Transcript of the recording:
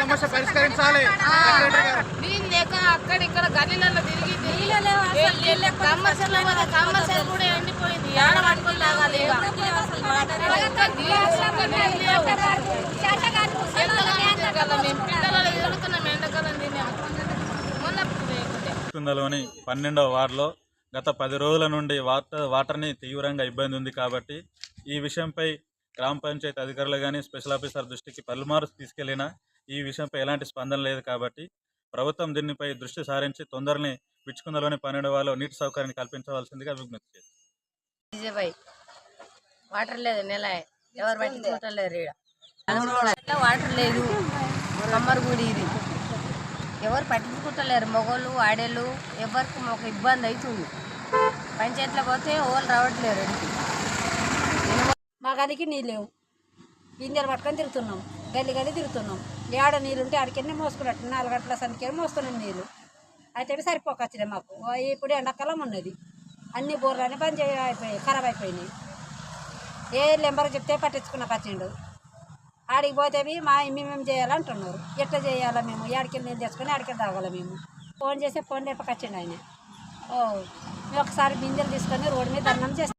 సమస్య పరిష్కరించాలి. అక్కడిక్కడ గల్లీలలో తిరిగి సమస్యలు కూడా ఎండిపోయింది. ఏడ పట్టుకొని తాగాలి. లోని 12వ వార్డులో గత 10 రోజుల నుండి వాటర్ని తీవ్రంగా ఇబ్బంది ఉంది కాబట్టి ఈ విషయంపై గ్రామ పంచాయతీ అధికారులు కానీ స్పెషల్ ఆఫీసర్ దృష్టికి పలుమారు తీసుకెళ్లినా ఈ విషయంపై ఎలాంటి స్పందన లేదు కాబట్టి ప్రభుత్వం దీనిపై దృష్టి సారించి తొందరనే విచ్చుకుందలోని 12వ వార్డులో నీటి సౌకర్యాన్ని కల్పించవలసిందిగా విజ్ఞప్తి చేశారు. వాటర్ లేదు, నెల ఎవరు పట్టించుకోవట్లేరు. వాటర్ లేదు, కమ్మరు గుడి ఇది ఎవరు పట్టించుకుంటలేరు. మొగోళ్ళు ఆడేళ్ళు ఎవరికి ఒక ఇబ్బంది అవుతుంది. పంచాయతీలో పోతే ఓళ్ళు రావట్లేరు. మా గదికి నీళ్ళు లేవు. బిందెలు పట్టుకొని తిరుగుతున్నాం, గల్లి గల్లి తిరుగుతున్నాం. ఏడ నీళ్ళు ఉంటే ఆడికెళ్ళి మోసుకున్నట్టు 4 గంటల సంఖ్యలో మోస్తున్నాం నీళ్ళు. అయితే సరిపోకొచ్చినాయి మాకు. ఇప్పుడు ఎండాకాలం ఉన్నది, అన్ని బోర్లని బంద్ అయిపోయాయి, ఖరాబ్ అయిపోయినాయి. ఏ లెంబర్ చెప్తే పట్టించుకున్న పచ్చిండు. ఆడికి పోతేవి మేము చేయాలంటున్నారు. ఎట్లా చేయాలా? మేము ఏడికెళ్ళి నీళ్ళు తెచ్చుకొని ఆడికెళ్ళి తాగాలి. మేము ఫోన్ చేస్తే ఫోన్ లేపకొచ్చిండు ఆయన. మేము ఒకసారి బిందెలు తీసుకొని రోడ్డు మీద దండం చేస్తాం.